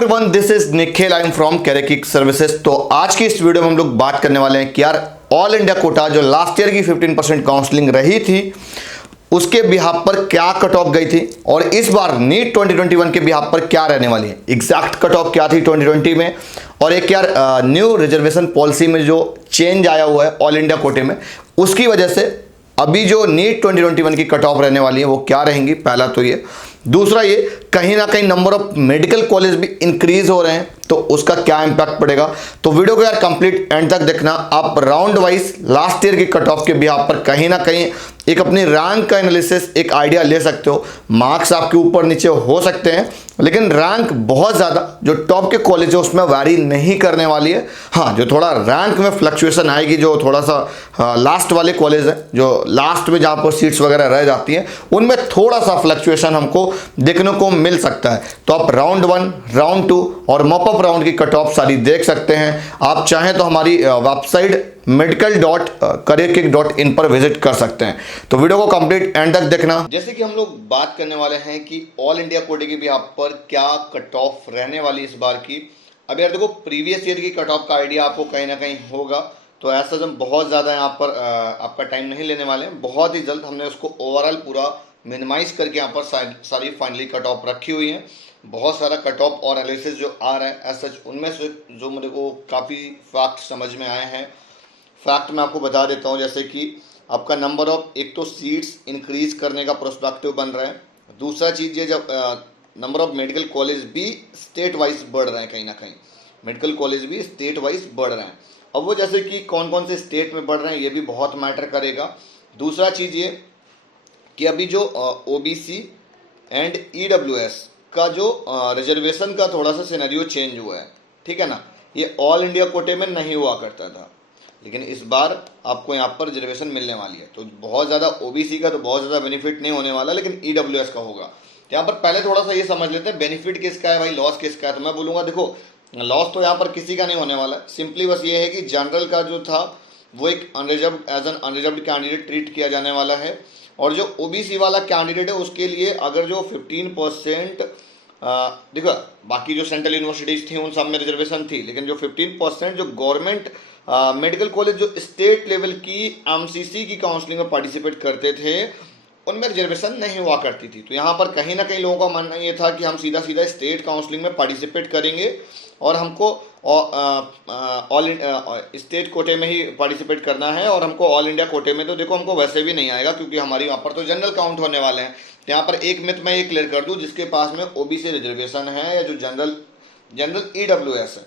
Everyone, this is Nikhil, I am from कैरेकिक services. तो आज की इस वीडियो में हम लोग बात करने वाले हैं कि यार ऑल इंडिया कोटा जो लास्ट ईयर की 15% काउंसलिंग रही थी उसके बिहाफ पर क्या कट ऑफ गई थी और इस बार नीट 2021 के बिहाफ पर क्या रहने वाली है, एग्जैक्ट कट ऑफ क्या थी 2020 में, और एक यार न्यू रिजर्वेशन पॉलिसी में जो चेंज आया हुआ है ऑल इंडिया कोटे में, उसकी वजह से अभी जो नीट 2021 की कट ऑफ रहने वाली है वो क्या रहेंगी। पहला तो ये, दूसरा ये कहीं ना कहीं नंबर ऑफ मेडिकल कॉलेज भी इंक्रीज हो रहे हैं तो उसका क्या इंपैक्ट पड़ेगा। तो वीडियो को यार कंप्लीट एंड तक देखना। आप राउंड वाइज लास्ट ईयर की कट ऑफ के बिहाफ पर कहीं ना कहीं एक अपनी रैंक का एनालिसिस, एक आइडिया ले सकते हो। मार्क्स आपके ऊपर नीचे हो सकते हैं लेकिन रैंक बहुत ज़्यादा जो टॉप के कॉलेज है उसमें वैरी नहीं करने वाली है। हाँ, जो थोड़ा रैंक में फ्लक्चुएशन आएगी, जो थोड़ा सा लास्ट वाले कॉलेज हैं, जो लास्ट में जहाँ पर सीट्स वगैरह रह जाती हैं, उनमें थोड़ा सा फ्लक्चुएशन हमको देखने को मिल सकता है। तो आप राउंड 1, राउंड 2 और मॉपअप राउंड की कट ऑफ सारी देख सकते हैं। आप चाहें तो हमारी वेबसाइट medical.careerkick.in पर विजिट कर सकते हैं। तो वीडियो को कंप्लीट एंड तक देखना। जैसे कि हम लोग बात करने वाले हैं कि ऑल इंडिया कोटे की भी आप पर क्या कट ऑफ रहने वाली इस बार की। अब यार देखो, प्रीवियस ईयर की कट ऑफ का आइडिया आपको कहीं ना कहीं होगा, तो ऐसा हम बहुत ज़्यादा यहाँ पर आपका टाइम नहीं लेने वाले हैं। बहुत ही जल्द हमने उसको ओवरऑल पूरा मिनिमाइज करके यहाँ पर सारी फाइनली कट ऑफ रखी हुई है। बहुत सारा कट ऑफ और एनालिसिस जो आ रहा है एज सच, उनमें से जो मेरे को काफ़ी फैक्ट समझ में आए हैं, फैक्ट मैं आपको बता देता हूँ। जैसे कि आपका नंबर ऑफ, एक तो सीट्स इंक्रीज करने का प्रोस्पेक्टिव बन रहा है। दूसरा चीज़ ये, जब नंबर ऑफ मेडिकल कॉलेज भी स्टेट वाइज बढ़ रहे हैं, कहीं ना कहीं मेडिकल कॉलेज भी स्टेट वाइज बढ़ रहे हैं। अब वो जैसे कि कौन कौन से स्टेट में बढ़ रहे हैं ये भी बहुत मैटर करेगा। दूसरा चीज़ ये कि अभी जो OBC एंड EWS का जो रिजर्वेशन का थोड़ा सा सिनेरियो चेंज हुआ है, ठीक है ना। ये ऑल इंडिया कोटे में नहीं हुआ करता था, लेकिन इस बार आपको यहाँ पर रिजर्वेशन मिलने वाली है। तो बहुत ज़्यादा OBC का तो बहुत ज़्यादा बेनिफिट नहीं होने वाला, लेकिन EWS का होगा। तो यहाँ पर पहले थोड़ा सा ये समझ लेते हैं बेनिफिट किसका है भाई, लॉस किसका है। तो मैं बोलूँगा देखो, लॉस तो यहाँ पर किसी का नहीं होने वाला है। सिंपली बस ये है कि जनरल का जो था वो एक unreserved, as an unreserved candidate treat किया जाने वाला है, और जो OBC वाला कैंडिडेट है उसके लिए अगर जो 15% देखो, बाकी जो सेंट्रल यूनिवर्सिटीज़ थी उन सब में रिजर्वेशन थी, लेकिन जो 15% जो गवर्नमेंट मेडिकल कॉलेज जो स्टेट लेवल की MCC की काउंसलिंग में पार्टिसिपेट करते थे उनमें रिजर्वेशन नहीं हुआ करती थी। तो यहाँ पर कहीं ना कहीं लोगों का मानना ये था कि हम सीधा सीधा स्टेट काउंसलिंग में पार्टिसिपेट करेंगे और हमको ऑल स्टेट कोटे में ही पार्टिसिपेट करना है, और हमको ऑल इंडिया कोटे में तो देखो हमको वैसे भी नहीं आएगा क्योंकि हमारी वहाँ पर तो जनरल काउंट होने वाले हैं। तो यहाँ पर एक मिथ मैं ये क्लियर कर दूँ, जिसके पास में OBC रिजर्वेशन है या जो जनरल EWS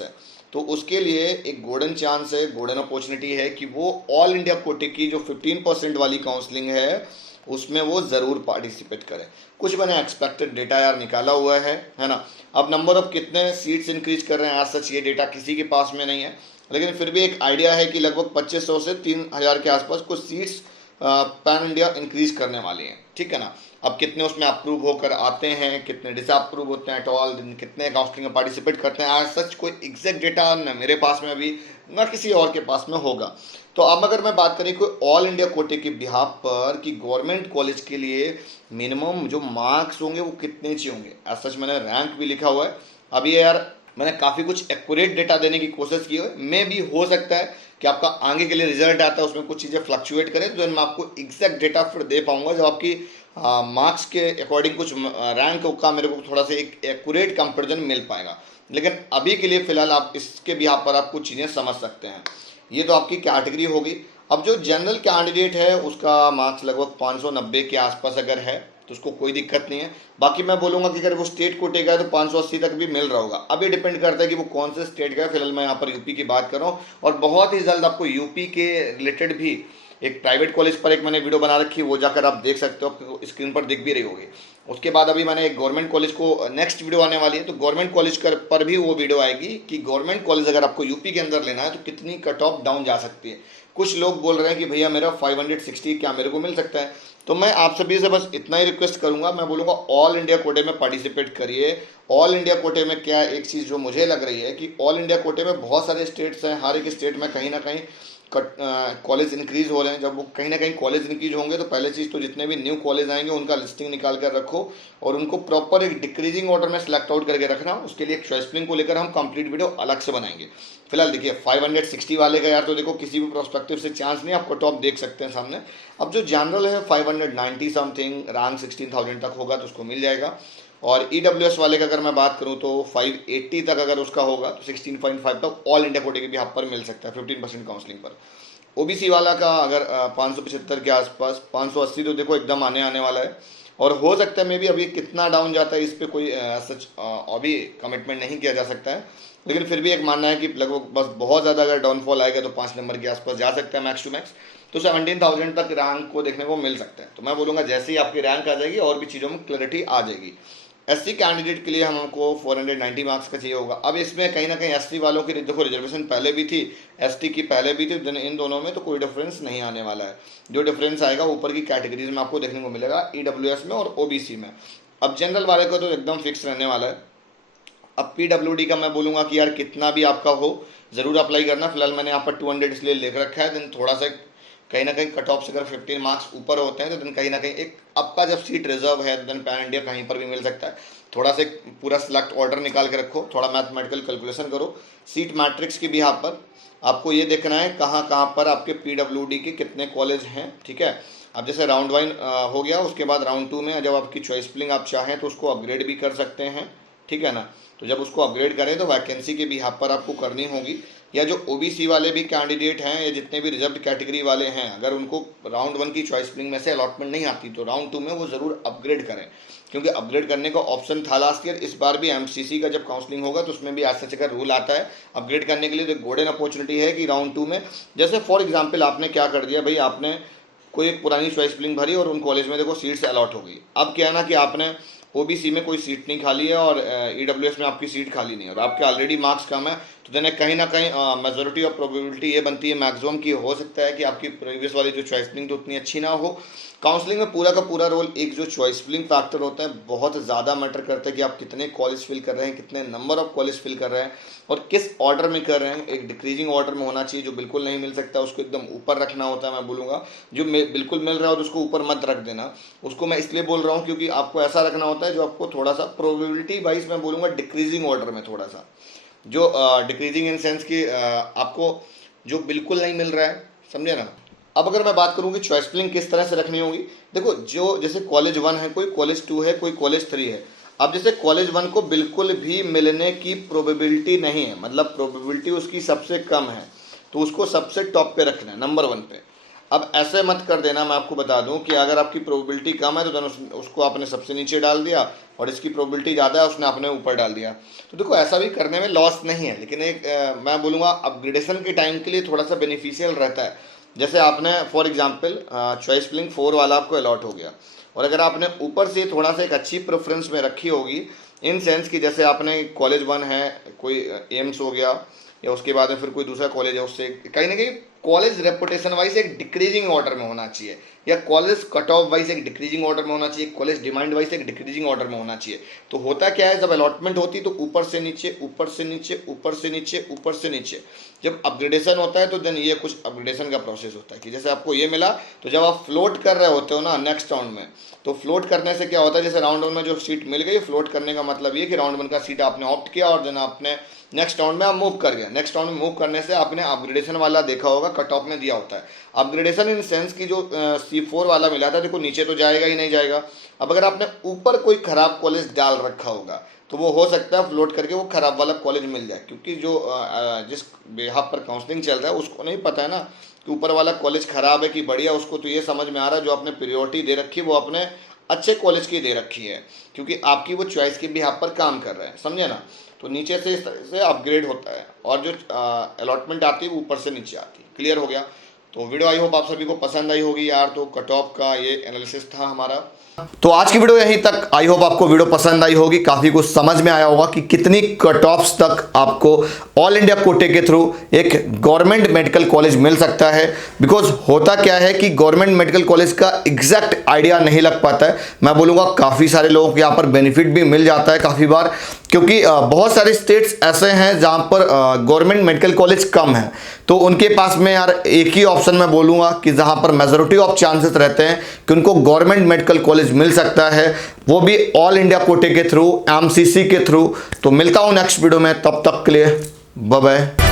है, तो उसके लिए एक गोल्डन चांस है, गोल्डन अपॉर्चुनिटी है कि वो ऑल इंडिया कोटे की जो 15% वाली काउंसलिंग है उसमें वो ज़रूर पार्टिसिपेट करें। कुछ मैंने एक्सपेक्टेड डेटा यार निकाला हुआ है ना। अब नंबर ऑफ कितने सीट्स इंक्रीज कर रहे हैं, आज सच ये डेटा किसी के पास में नहीं है, लेकिन फिर भी एक आइडिया है कि लगभग 2500 से 3000 के आसपास कुछ सीट्स पैन इंडिया इंक्रीज करने वाली हैं, ठीक है ना। अब कितने उसमें अप्रूव होकर आते हैं, कितने डिसअप्रूव होते हैं, टॉल कितने काउंसलिंग में पार्टिसिपेट करते हैं, आज सच कोई एग्जैक्ट डेटा न मेरे पास में अभी न किसी और के पास में होगा। तो अब अगर मैं बात करें कोई ऑल इंडिया कोटे के बिहाफ पर कि गवर्नमेंट कॉलेज के लिए मिनिमम जो मार्क्स होंगे वो कितने चाहिए होंगे, आज सच मैंने रैंक भी लिखा हुआ है। अभी यार मैंने काफ़ी कुछ एक्यूरेट डेटा देने की कोशिश की है, मैं भी हो सकता है कि आपका आगे के लिए रिजल्ट आता है उसमें कुछ चीज़ें फ्लक्चुएट करें, तो मैं आपको एग्जैक्ट डेटा फिर दे पाऊंगा जब आपकी मार्क्स के अकॉर्डिंग कुछ रैंक का मेरे को थोड़ा सा एक एक्यूरेट कंपेरिजन मिल पाएगा। लेकिन अभी के लिए फ़िलहाल आप इसके बिहाफ पर आप कुछ चीज़ें समझ सकते हैं। ये तो आपकी कैटेगरी होगी। अब जो जनरल कैंडिडेट है उसका मार्क्स लगभग 590 के आसपास अगर है तो उसको कोई दिक्कत नहीं है। बाकी मैं बोलूँगा कि अगर वो स्टेट कोटे का है तो 580 तक भी मिल रहा होगा। अब ये डिपेंड करता है कि वो कौन से स्टेट का है। फिलहाल मैं यहाँ पर यूपी की बात कर रहा हूँ, और बहुत ही जल्द आपको यूपी के रिलेटेड भी एक प्राइवेट कॉलेज पर एक मैंने वीडियो बना रखी है, वो जाकर आप देख सकते हो, आपको स्क्रीन पर दिख भी रही होगी। उसके बाद अभी मैंने एक गवर्नमेंट कॉलेज को नेक्स्ट वीडियो आने वाली है, तो गवर्नमेंट कॉलेज पर भी वो वीडियो आएगी कि गवर्नमेंट कॉलेज अगर आपको यूपी के अंदर लेना है तो कितनी कट ऑफ डाउन जा सकती है। कुछ लोग बोल रहे हैं कि भैया मेरा 560 क्या मेरे को मिल सकता है। तो मैं आप सभी से बस इतना ही रिक्वेस्ट करूंगा, मैं बोलूँगा ऑल इंडिया कोटे में पार्टिसिपेट करिए। ऑल इंडिया कोटे में क्या एक चीज़ जो मुझे लग रही है कि ऑल इंडिया कोटे में बहुत सारे स्टेट्स हैं, हर एक स्टेट में कहीं ना कहीं कॉलेज इंक्रीज हो रहे हैं, जब वो कहीं ना कहीं कॉलेज इंक्रीज होंगे तो पहले चीज़ तो जितने भी न्यू कॉलेज आएंगे उनका लिस्टिंग निकाल कर रखो और उनको प्रॉपर एक डिक्रीजिंग ऑर्डर में सेलेक्ट आउट करके रखना। उसके लिए एक चॉइस फिलिंग को लेकर हम कंप्लीट वीडियो अलग से बनाएंगे। फिलहाल देखिए 560 वाले का यार तो देखो किसी भी प्रोस्पेक्टिव से चांस नहीं, आप कट ऑफ देख सकते हैं सामने। अब जो जनरल है 590 समथिंग, रैंक 16,000 तक होगा तो उसको मिल जाएगा। और EWS वाले का अगर मैं बात करूं तो 580 तक अगर उसका होगा तो 16.5 तक ऑल इंडिया कोटे के भी यहाँ पर मिल सकता है 15% काउंसलिंग पर। OBC वाला का अगर 575 के आसपास, 580 तो देखो एकदम आने वाला है और हो सकता है मे भी अभी कितना डाउन जाता है इस पर कोई सच अभी कमिटमेंट नहीं किया जा सकता है, लेकिन फिर भी एक मानना है कि लगभग बस बहुत ज़्यादा अगर डाउनफॉल आएगा तो 5 नंबर के आसपास जा सकता है मैक्स टू मैक्स, तो 17,000 तक रैंक को देखने को मिल सकता है। तो मैं बोलूँगा जैसे ही आपकी रैंक आ जाएगी और भी चीज़ों में क्लैरिटी आ जाएगी। SC कैंडिडेट के लिए हमको 490 मार्क्स का चाहिए होगा। अब इसमें कहीं ना कहीं SC वालों की देखो रिजर्वेशन पहले भी थी, ST की पहले भी थी, इन दोनों में तो कोई डिफरेंस नहीं आने वाला है। जो डिफरेंस आएगा ऊपर की कैटेगरीज में आपको देखने को मिलेगा EWS में और OBC में। अब जनरल वाले को तो एकदम फिक्स रहने वाला है। अब PWD का मैं बोलूँगा कि यार कितना भी आपका हो ज़रूर अप्लाई करना। फिलहाल मैंने यहाँ पर 200 इसलिए लिख रखा है, देन थोड़ा सा कहीं ना कहीं कट ऑफ से अगर 15 मार्क्स ऊपर होते हैं तो दिन कहीं ना कहीं एक आपका जब सीट रिजर्व है देन पैन इंडिया कहीं पर भी मिल सकता है। थोड़ा सा पूरा सिलेक्ट ऑर्डर निकाल के रखो, थोड़ा मैथमेटिकल कैलकुलेशन करो। सीट मैट्रिक्स की भी यहाँ पर आपको ये देखना है कहाँ कहाँ पर आपके PWD के कितने कॉलेज हैं, ठीक है। अब जैसे राउंड 1 हो गया, उसके बाद राउंड 2 में जब आपकी चॉइस फिलिंग आप चाहें तो उसको अपग्रेड भी कर सकते हैं, ठीक है ना। तो जब उसको अपग्रेड करें तो वैकेंसी की भी यहाँ पर आपको करनी होगी, या जो OBC वाले भी कैंडिडेट हैं या जितने भी रिजर्व कैटेगरी वाले हैं अगर उनको राउंड 1 की चॉइस फिलिंग में से अलॉटमेंट नहीं आती तो राउंड 2 में वो ज़रूर अपग्रेड करें, क्योंकि अपग्रेड करने का ऑप्शन था लास्ट ईयर। इस बार भी MCC का जब काउंसलिंग होगा तो उसमें भी आज सच अगर रूल आता है अपग्रेड करने के लिए तो गोल्डन अपॉर्चुनिटी है कि राउंड 2 में जैसे फॉर एग्जाम्पल आपने क्या कर दिया भाई, आपने कोई एक पुरानी चॉइस फिलिंग भरी और उन कॉलेज में देखो सीट्स अलॉट हो गई। अब क्या है ना कि आपने OBC में कोई सीट नहीं खाली है और EWS में आपकी सीट खाली नहीं है और आपके ऑलरेडी मार्क्स कम है, तो देने कहीं ना कहीं मेजोरिटी ऑफ प्रोबेबिलिटी ये बनती है मैक्सिमम की हो सकता है कि आपकी प्रीवियस वाली जो चॉइस फिलिंग तो उतनी अच्छी ना हो। काउंसलिंग में पूरा का पूरा रोल एक जो चॉइस फिलिंग फैक्टर होता है बहुत ज़्यादा मैटर करता है कि आप कितने कॉलेज फिल कर रहे हैं, कितने नंबर ऑफ कॉलेज फिल कर रहे हैं और किस ऑर्डर में कर रहे हैं। एक डिक्रीजिंग ऑर्डर में होना चाहिए, जो बिल्कुल नहीं मिल सकता उसको एकदम ऊपर रखना होता है। मैं बोलूँगा जो बिल्कुल मिल रहा है और उसको ऊपर मत रख देना। उसको मैं इसलिए बोल रहा हूँ क्योंकि आपको ऐसा रखना होता है जो आपको थोड़ा सा प्रोबेबिलिटी वाइज मैं बोलूँगा डिक्रीजिंग ऑर्डर में, थोड़ा सा जो डिक्रीजिंग इन सेंस कि आपको जो बिल्कुल नहीं मिल रहा है, समझे ना। अब अगर मैं बात करूँ कि चॉइस फिलिंग किस तरह से रखनी होगी, देखो जो जैसे कॉलेज 1 है, कोई कॉलेज 2 है, कोई कॉलेज 3 है। अब जैसे कॉलेज 1 को बिल्कुल भी मिलने की प्रोबेबिलिटी नहीं है, मतलब प्रोबेबिलिटी उसकी सबसे कम है, तो उसको सबसे टॉप पे रखना है, नंबर 1 पे। अब ऐसे मत कर देना, मैं आपको बता दूं कि अगर आपकी प्रोबेबिलिटी कम है तो उसको आपने सबसे नीचे डाल दिया और इसकी प्रोबेबिलिटी ज़्यादा है उसने आपने ऊपर डाल दिया। तो देखो ऐसा भी करने में लॉस नहीं है, लेकिन एक मैं बोलूँगा अपग्रेडेशन के टाइम के लिए थोड़ा सा बेनिफिशियल रहता है। जैसे आपने फॉर एग्जांपल चॉइस फिलिंग 4 वाला आपको अलॉट हो गया और अगर आपने ऊपर से थोड़ा सा एक अच्छी प्रेफरेंस में रखी होगी इन सेंस कि जैसे आपने कॉलेज 1 है, कोई एम्स हो गया या उसके बाद में फिर कोई दूसरा कॉलेज है, उससे कहीं ना कहीं कॉलेज रेपुटेशन वाइज एक डिक्रीजिंग ऑर्डर में होना चाहिए, या कॉलेज कट ऑफ वाइज एक डिक्रीजिंग ऑर्डर में होना चाहिए, कॉलेज डिमांड वाइज एक डिक्रीजिंग ऑर्डर में होना चाहिए। तो होता क्या है, जब अलॉटमेंट होती तो ऊपर से नीचे, ऊपर से नीचे, ऊपर से नीचे, ऊपर से नीचे। जब अपग्रेडेशन होता है तो देन ये कुछ अपग्रेडेशन का प्रोसेस होता है कि जैसे आपको ये मिला तो जब आप फ्लोट कर रहे होते हो ना नेक्स्ट राउंड में, तो फ्लोट करने से क्या होता है, जैसे राउंड 1 में जो सीट मिल गई, फ्लोट करने का मतलब ये कि राउंड 1 का सीट आपने ऑप्ट किया और देन आपने नेक्स्ट राउंड में आप मूव कर गया। नेक्स्ट राउंड में मूव करने से आपने अपग्रेडेशन वाला देखा होगा, कट ऑफ में दिया होता है। अपग्रेडेशन इन सेंस की जो C4 वाला मिला था, देखो नीचे तो जाएगा ही नहीं जाएगा। अब अगर आपने ऊपर कोई खराब कॉलेज डाल रखा होगा तो वो हो सकता है फ्लोट करके वो खराब वाला कॉलेज मिल जाए, क्योंकि जो जिस बेहाफ पर काउंसलिंग चल रहा है उसको नहीं पता है ना कि ऊपर वाला कॉलेज खराब है कि बढ़िया। उसको तो ये समझ में आ रहा है जो आपने प्रायोरिटी दे रखी है वो अपने अच्छे कॉलेज की दे रखी है, क्योंकि आपकी वो चॉइस के बिहाफ पर काम कर रहे हैं, समझे ना। तो नीचे से इस तरह से अपग्रेड होता है और जो अलॉटमेंट आती है वो ऊपर से नीचे आती है। क्लियर हो गया? तो वीडियो आई होप आप सभी को पसंद आई होगी यार। तो कट ऑफ का ये एनालिसिस था हमारा। तो आज की वीडियो यहीं तक। आई होप आपको वीडियो पसंद आई होगी, काफ़ी कुछ समझ में आया होगा कि कितनी कट ऑफ्स तक आपको ऑल इंडिया कोटे के थ्रू एक गवर्नमेंट मेडिकल कॉलेज मिल सकता है। बिकॉज होता क्या है कि गवर्नमेंट मेडिकल कॉलेज का एग्जैक्ट आइडिया नहीं लग पाता है। मैं बोलूँगा काफ़ी सारे लोगों को यहाँ पर बेनिफिट भी मिल जाता है काफ़ी बार, क्योंकि बहुत सारे स्टेट्स ऐसे हैं जहां पर गवर्नमेंट मेडिकल कॉलेज कम है, तो उनके पास में यार एक ही ऑप्शन मैं बोलूँगा कि जहां पर मेजोरिटी ऑफ चांसेस रहते हैं कि उनको गवर्नमेंट मेडिकल कॉलेज मिल सकता है, वो भी ऑल इंडिया कोटे के थ्रू, एमसीसी के थ्रू। तो मिलता हूँ नेक्स्ट वीडियो में, तब तक के लिए बाय बाय।